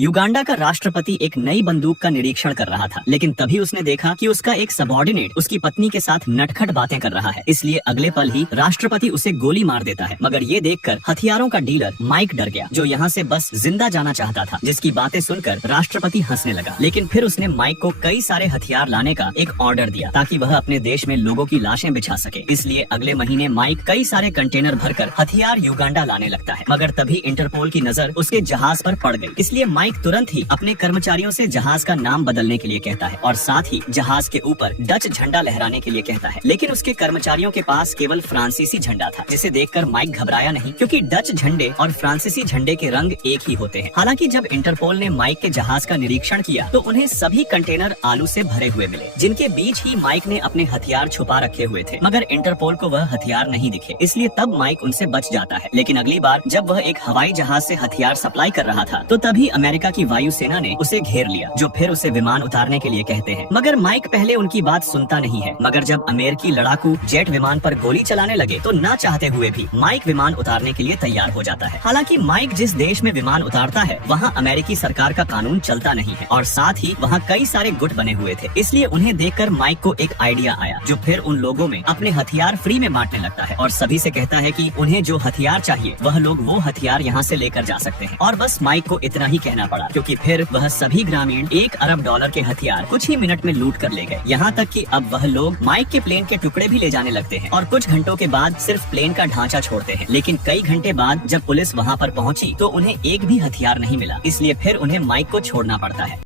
Uganda का राष्ट्रपति एक नई बंदूक का निरीक्षण कर रहा था, लेकिन तभी उसने देखा कि उसका एक सबऑर्डिनेट उसकी पत्नी के साथ नटखट बातें कर रहा है। इसलिए अगले पल ही राष्ट्रपति उसे गोली मार देता है। मगर ये देखकर हथियारों का डीलर माइक डर गया, जो यहाँ से बस जिंदा जाना चाहता था। जिसकी बातें सुनकर राष्ट्रपति हंसने लगा, लेकिन फिर उसने माइक को कई सारे हथियार लाने का एक ऑर्डर दिया ताकि वह अपने देश में लोगों की लाशें बिछा सके। इसलिए अगले महीने माइक कई सारे कंटेनर भरकर हथियार युगांडा लाने लगता है। मगर तभी इंटरपोल की नजर उसके जहाज पर पड़ गई। इसलिए माइक तुरंत ही अपने कर्मचारियों से जहाज का नाम बदलने के लिए कहता है और साथ ही जहाज के ऊपर डच झंडा लहराने के लिए कहता है। लेकिन उसके कर्मचारियों के पास केवल फ्रांसीसी झंडा था, जिसे देखकर माइक घबराया नहीं, क्योंकि डच झंडे और फ्रांसीसी झंडे के रंग एक ही होते हैं। हालांकि जब इंटरपोल ने माइक के जहाज का निरीक्षण किया तो उन्हें सभी कंटेनर आलू से भरे हुए मिले, जिनके बीच ही माइक ने अपने हथियार छुपा रखे हुए थे। मगर इंटरपोल को वह हथियार नहीं दिखे, इसलिए तब माइक उनसे बच जाता है। लेकिन अगली बार जब वह एक हवाई जहाज से हथियार सप्लाई कर रहा था तो तभी अमेरिका की वायुसेना ने उसे घेर लिया, जो फिर उसे विमान उतारने के लिए कहते हैं। मगर माइक पहले उनकी बात सुनता नहीं है। मगर जब अमेरिकी लड़ाकू जेट विमान पर गोली चलाने लगे तो ना चाहते हुए भी माइक विमान उतारने के लिए तैयार हो जाता है। हालांकि माइक जिस देश में विमान उतारता है वहाँ अमेरिकी सरकार का कानून चलता नहीं है और साथ ही वहाँ कई सारे गुट बने हुए थे। इसलिए उन्हें देखकर माइक को एक आइडिया आया, जो फिर उन लोगों में अपने हथियार फ्री में बांटने लगता है और सभी से कहता है कि उन्हें जो हथियार चाहिए वह लोग वो हथियार यहाँ से लेकर जा सकते हैं। और बस माइक को इतना ही कहना पड़ा, क्योंकि फिर वह सभी ग्रामीण $1 अरब के हथियार कुछ ही मिनट में लूट कर ले गए। यहाँ तक कि अब वह लोग माइक के प्लेन के टुकड़े भी ले जाने लगते हैं और कुछ घंटों के बाद सिर्फ प्लेन का ढांचा छोड़ते हैं। लेकिन कई घंटे बाद जब पुलिस वहाँ पर पहुँची तो उन्हें एक भी हथियार नहीं मिला, इसलिए फिर उन्हें माइक को छोड़ना पड़ता है।